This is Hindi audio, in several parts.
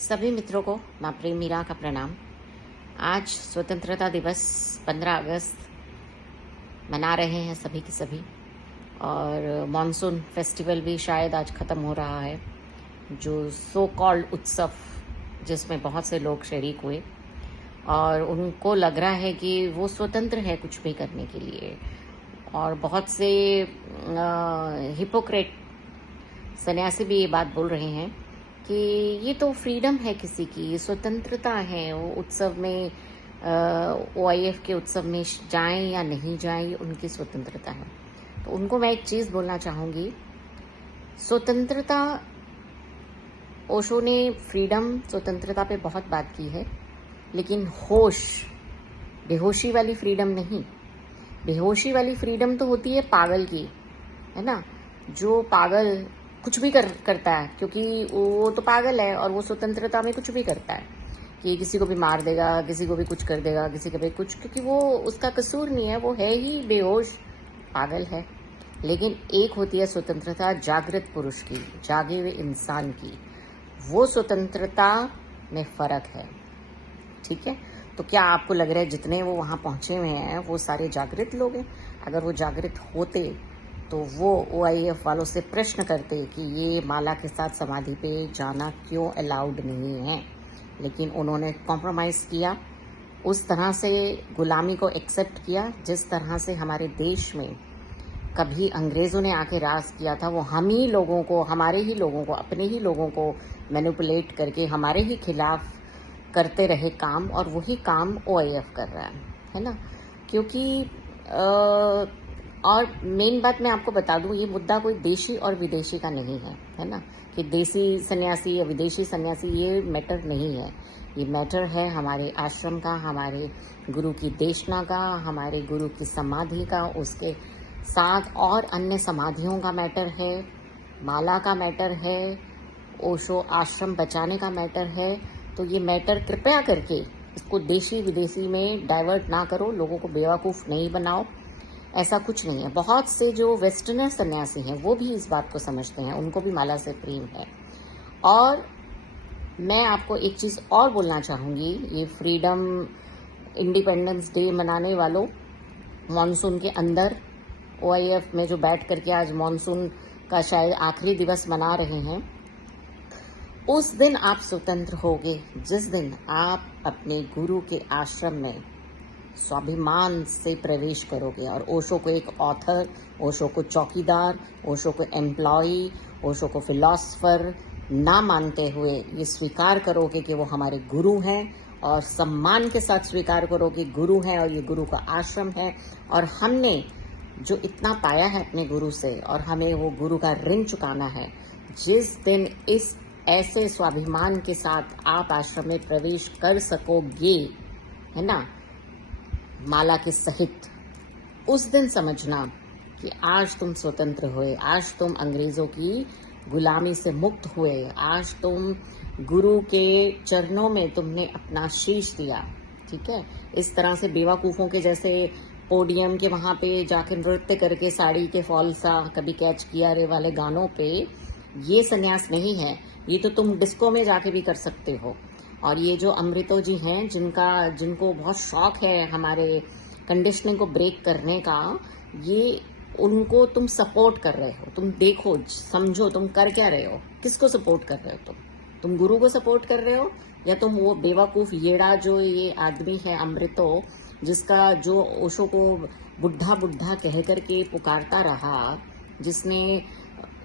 सभी मित्रों को माँ प्रेम मीरा का प्रणाम। आज स्वतंत्रता दिवस 15 अगस्त मना रहे हैं सभी के सभी, और मॉनसून फेस्टिवल भी शायद आज ख़त्म हो रहा है। जो सो कॉल्ड उत्सव जिसमें बहुत से लोग शरीक हुए और उनको लग रहा है कि वो स्वतंत्र है कुछ भी करने के लिए, और बहुत से हिपोक्रेट सन्यासी भी ये बात बोल रहे हैं कि ये तो फ्रीडम है किसी की, स्वतंत्रता है। वो उत्सव में OIF के उत्सव में जाएं या नहीं जाएं, उनकी स्वतंत्रता है। तो उनको मैं एक चीज़ बोलना चाहूँगी, स्वतंत्रता, ओशो ने फ्रीडम स्वतंत्रता पे बहुत बात की है, लेकिन होश, बेहोशी वाली फ्रीडम नहीं। बेहोशी वाली फ्रीडम तो होती है पागल की, है ना, जो पागल कुछ भी करता है, क्योंकि वो तो पागल है और वो स्वतंत्रता में कुछ भी करता है कि किसी को भी मार देगा, किसी को भी कुछ कर देगा, किसी को भी कुछ, क्योंकि वो उसका कसूर नहीं है, वो है ही बेहोश, पागल है। लेकिन एक होती है स्वतंत्रता जागृत पुरुष की, जागे हुए इंसान की, वो स्वतंत्रता में फ़र्क है। ठीक है, तो क्या आपको लग रहा है जितने वो वहाँ पहुँचे हुए हैं वो सारे जागृत लोग हैं? अगर वो जागृत होते तो वो OIF वालों से प्रश्न करते कि ये माला के साथ समाधि पे जाना क्यों अलाउड नहीं है। लेकिन उन्होंने कॉम्प्रोमाइज़ किया, उस तरह से गुलामी को एक्सेप्ट किया जिस तरह से हमारे देश में कभी अंग्रेज़ों ने आके राज किया था। वो हम ही लोगों को, हमारे ही लोगों को, अपने ही लोगों को मैनिपुलेट करके हमारे ही खिलाफ करते रहे काम, और वही काम OIF कर रहा है ना। क्योंकि और मेन बात मैं आपको बता दूं, ये मुद्दा कोई देशी और विदेशी का नहीं है ना, कि देसी सन्यासी या विदेशी सन्यासी, ये मैटर नहीं है। ये मैटर है हमारे आश्रम का, हमारे गुरु की देशना का, हमारे गुरु की समाधि का, उसके साथ और अन्य समाधियों का मैटर है, माला का मैटर है, ओशो आश्रम बचाने का मैटर है। तो ये मैटर कृपया करके इसको देशी विदेशी में डाइवर्ट ना करो, लोगों को बेवकूफ़ नहीं बनाओ। ऐसा कुछ नहीं है। बहुत से जो वेस्टर्नर सन्यासी हैं वो भी इस बात को समझते हैं, उनको भी माला से प्रेम है। और मैं आपको एक चीज़ और बोलना चाहूँगी, ये फ्रीडम इंडिपेंडेंस डे मनाने वालों, मॉनसून के अंदर OIF में जो बैठ करके आज मॉनसून का शायद आखिरी दिवस मना रहे हैं, उस दिन आप स्वतंत्र होगे जिस दिन आप अपने गुरु के आश्रम में स्वाभिमान से प्रवेश करोगे। और ओशो को एक ऑथर, ओशो को चौकीदार, ओशो को एम्प्लॉई, ओशो को फिलॉसफर ना मानते हुए ये स्वीकार करोगे कि वो हमारे गुरु हैं, और सम्मान के साथ स्वीकार करो कि गुरु हैं और ये गुरु का आश्रम है, और हमने जो इतना पाया है अपने गुरु से और हमें वो गुरु का ऋण चुकाना है। जिस दिन इस ऐसे स्वाभिमान के साथ आप आश्रम में प्रवेश कर सकोगे, है ना, माला के सहित, उस दिन समझना कि आज तुम स्वतंत्र हुए, आज तुम अंग्रेजों की गुलामी से मुक्त हुए, आज तुम गुरु के चरणों में तुमने अपना शीश दिया। ठीक है, इस तरह से बेवकूफ़ों के जैसे पोडियम के वहाँ पे जाकर नृत्य करके साड़ी के फॉल सा कभी कैच किया रे वाले गानों पे ये सन्यास नहीं है। ये तो तुम डिस्को में जाके भी कर सकते हो। और ये जो अमृतो जी हैं, जिनको बहुत शौक है हमारे कंडीशनिंग को ब्रेक करने का, ये उनको तुम सपोर्ट कर रहे हो। तुम देखो, समझो तुम कर क्या रहे हो, किसको सपोर्ट कर रहे हो? तुम गुरु को सपोर्ट कर रहे हो, या तुम वो बेवकूफ़ येड़ा जो ये आदमी है अमृतो, जिसका जो ओशो को बुढ़ा बुढ़ा कह करके पुकारता रहा, जिसने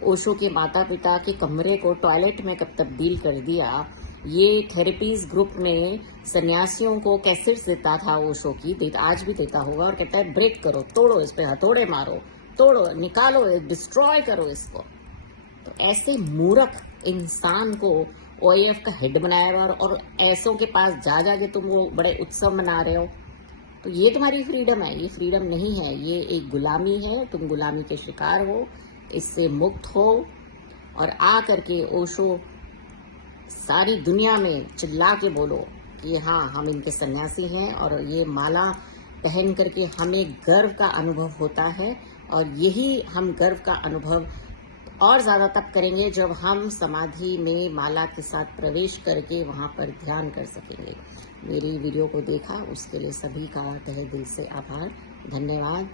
ओशो के माता पिता के कमरे को टॉयलेट में कब तब्दील कर दिया, ये थेरेपीज ग्रुप में सन्यासियों को कैसेट्स देता था ओशो की, आज भी देता होगा, और कहता है ब्रेक करो, तोड़ो, इस पे हथौड़े मारो, तोड़ो, निकालो, डिस्ट्रॉय करो इसको। तो ऐसे मूर्ख इंसान को OIF का हेड बनाया हुआ, और ऐसों के पास जा जाके तुम वो बड़े उत्सव मना रहे हो। तो ये तुम्हारी फ्रीडम है? ये फ्रीडम नहीं है, ये एक गुलामी है। तुम गुलामी के शिकार हो, इससे मुक्त हो, और आ करके ओशो सारी दुनिया में चिल्ला के बोलो कि हाँ, हम इनके सन्यासी हैं, और ये माला पहन करके हमें गर्व का अनुभव होता है, और यही हम गर्व का अनुभव और ज़्यादा तब करेंगे जब हम समाधि में माला के साथ प्रवेश करके वहाँ पर ध्यान कर सकेंगे। मेरी वीडियो को देखा उसके लिए सभी का तहे दिल से आभार, धन्यवाद।